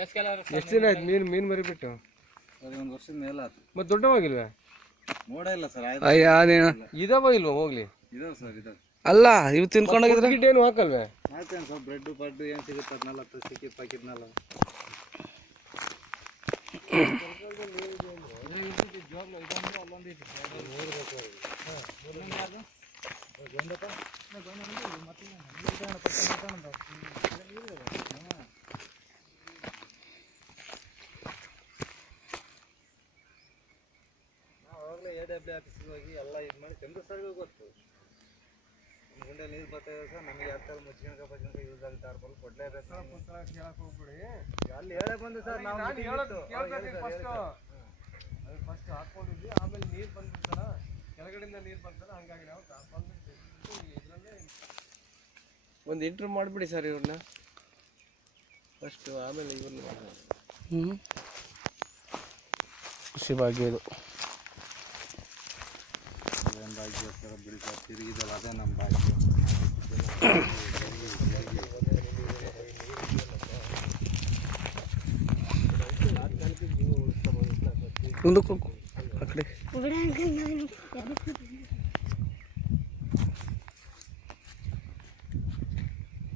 ಎಷ್ಟು ದಿನ ಆಯ್ತು ಮೀನು ಮರಿಬಿಟ್ಟು? ಒಂದು ವರ್ಷದ ಮೇಲೆ ಆಯ್ತು. ಮತ್ತೆ ದೊಡ್ಡವಾಗಿಲ್ವೇ? ನೋಡಿಲ್ಲ ಸರ್. ಇದಾವ ಇಲ್ವಾ ಹೋಗ್ಲಿ? ಇದಾವೆ ಸರ್, ಇದಾವೆ. ಅಲ್ಲ ಇವು ತಿನ್ಕೊಂಡೋಗಿದ್ರೆ ಏನು ಹಾಕಲ್ವೇ? ಹಾಕ್ತೇನೆ ಸರ್, ಬ್ರೆಡ್ ಪಡ್ಡು ಏನು ಸಿಗುತ್ತೆ ಅದನ್ನೆಲ್ಲ ಸಿಕ್ಕಿ ಪಾಕಿಟ್ನೆಲ್ಲ. ಅವಾಗಲೇ AWB ಆಫೀಸಿಗೆ ಹೋಗಿ ಎಲ್ಲ ಇದು ಮಾಡಿ ಚಂದ್ರ ಸರ್ಗೂ ಗೊತ್ತು. ಗುಂಡೆ ನೀರು ಬರ್ತಾಯಿದೆ ಸರ್, ನಮಗೆ ಯಾವ ಥರ ಮುಚ್ಚಿನಕ ಯೂಸ್ ಆಗುತ್ತೆ, ಆರ್ಬಲ್ ಕೊಡಲೇಬೇಕು. ಕೇಳಕ್ಕೆ ಹೋಗ್ಬಿಡಿ, ಅಲ್ಲಿ ಹೇಳೇ ಬಂದು ಸರ್ ನಾವು ಫಸ್ಟ್ ಹಾಕ್ಕೊಂಡಿದ್ವಿ, ಆಮೇಲೆ ನೀರು ಬಂದ್ಬಿಡ್ತಲ್ಲ, ಕೆಳಗಡೆಯಿಂದ ನೀರು ಬಂತಲ್ಲ, ಹಂಗಾಗಿ ನಾವು ಇದರಲ್ಲೇ ಒಂದು ಇಂಟರ್ವ್ಯೂ ಮಾಡಿಬಿಡಿ ಸರ್ ಇವ್ರನ್ನ ಫಸ್ಟು, ಆಮೇಲೆ ಇವ್ರನ್ನ ಮಾಡಿ. ಖುಷಿ ಭಾಗ್ಯ ಇದು. ಏನು ಭಾಗ್ಯ ಸರ್, ಬಿಡಿ ಸರ್, ತಿರುಗಿದಲ್ಲ ಅದೇ ನಮ್ಮ ಭಾಗ್ಯ. ಮುಂದಕ್ಕೆ ಆ ಕಡೆ